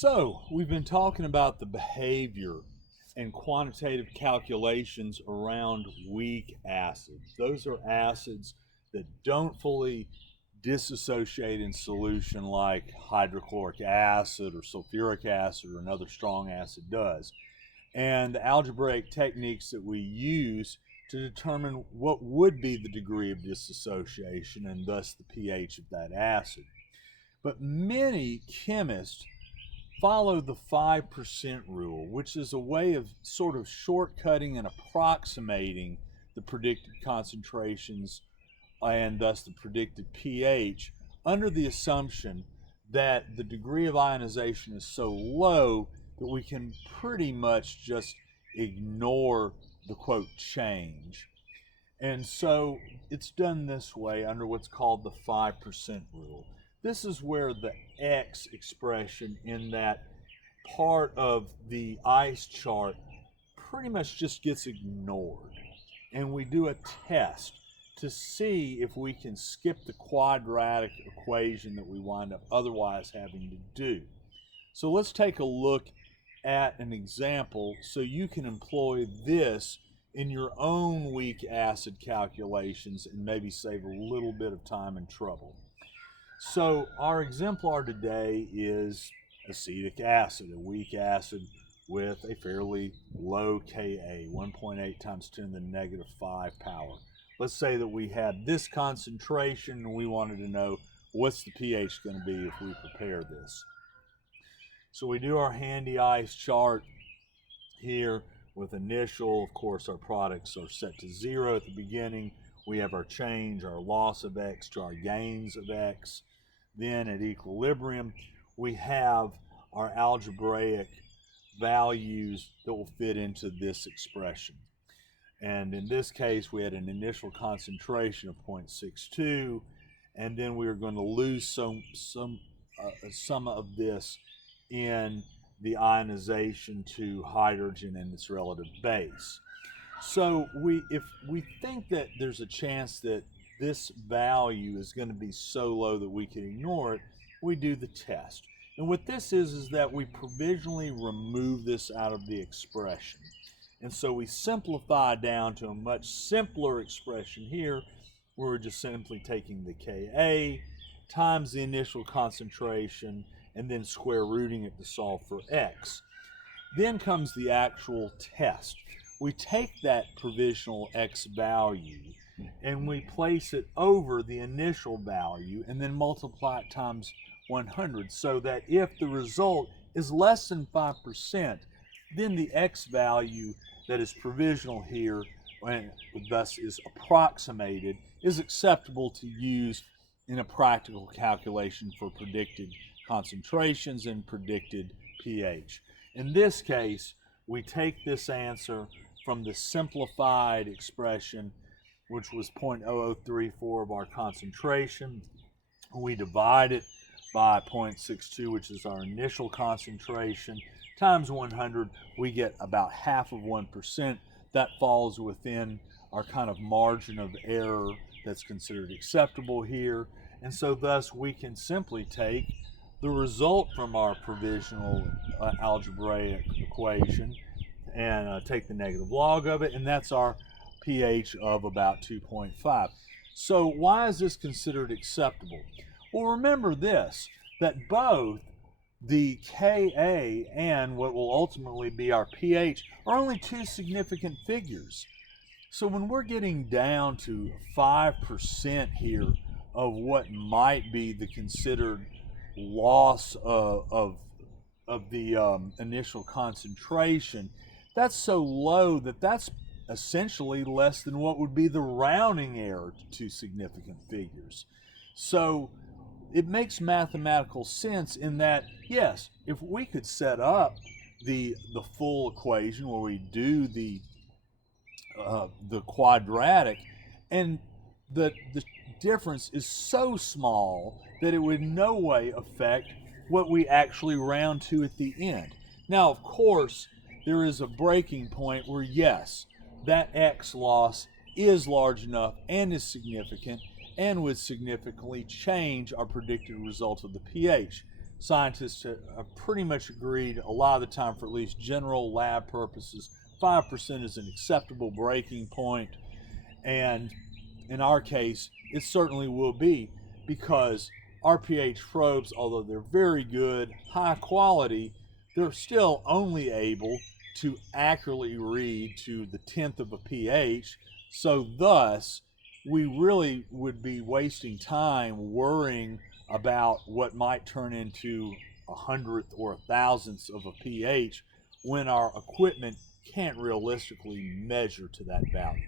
So, we've been talking about the behavior and quantitative calculations around weak acids. Those are acids that don't fully dissociate in solution like hydrochloric acid or sulfuric acid or another strong acid does. And the algebraic techniques that we use to determine what would be the degree of dissociation and thus the pH of that acid. But many chemists follow the 5% rule, which is a way of sort of shortcutting and approximating the predicted concentrations and thus the predicted pH under the assumption that the degree of ionization is so low that we can pretty much just ignore the quote change. And so it's done this way under what's called the 5% rule. This is where the X expression in that part of the ice chart pretty much just gets ignored. And we do a test to see if we can skip the quadratic equation that we wind up otherwise having to do. So let's take a look at an example so you can employ this in your own weak acid calculations and maybe save a little bit of time and trouble. So our exemplar today is acetic acid, a weak acid with a fairly low Ka, 1.8 times 10 to the negative 5 power. Let's say that we had this concentration and we wanted to know what's the pH going to be if we prepare this. So we do our handy ice chart here with initial. Of course, our products are set to 0 at the beginning. We have our change, our loss of X to our gains of X. Then at equilibrium, we have our algebraic values that will fit into this expression. And in this case, we had an initial concentration of 0.62, and then we are going to lose some of this in the ionization to hydrogen and its relative base. So if we think that there's a chance that this value is going to be so low that we can ignore it, we do the test. And what this is that we provisionally remove this out of the expression. And so we simplify down to a much simpler expression here, where we're just simply taking the Ka times the initial concentration and then square rooting it to solve for X. Then comes the actual test. We take that provisional X value and we place it over the initial value and then multiply it times 100, so that if the result is less than 5%, then the X value that is provisional here and thus is approximated is acceptable to use in a practical calculation for predicted concentrations and predicted pH. In this case, we take this answer from the simplified expression, which was 0.0034 of our concentration. We divide it by 0.62, which is our initial concentration, times 100, we get about half of 1%. That falls within our kind of margin of error that's considered acceptable here. And so thus we can simply take the result from our provisional algebraic equation and take the negative log of it, and that's our pH of about 2.5. So why is this considered acceptable? Well, remember this, that both the Ka and what will ultimately be our pH are only two significant figures. So when we're getting down to 5% here of what might be the considered loss of the initial concentration, that's so low that that's essentially less than what would be the rounding error to significant figures. So it makes mathematical sense in that, yes, if we could set up the full equation where we do the quadratic, and the difference is so small that it would in no way affect what we actually round to at the end. Now, of course, there is a breaking point where, yes, that X loss is large enough and is significant and would significantly change our predicted result of the pH. scientists have pretty much agreed a lot of the time, for at least general lab purposes, 5% is an acceptable breaking point. And in our case, it certainly will be, because our pH probes, although they're very good, high quality, they're still only able to accurately read to the 10th of a pH. So thus, we really would be wasting time worrying about what might turn into 100th or 1,000th of a pH when our equipment can't realistically measure to that value.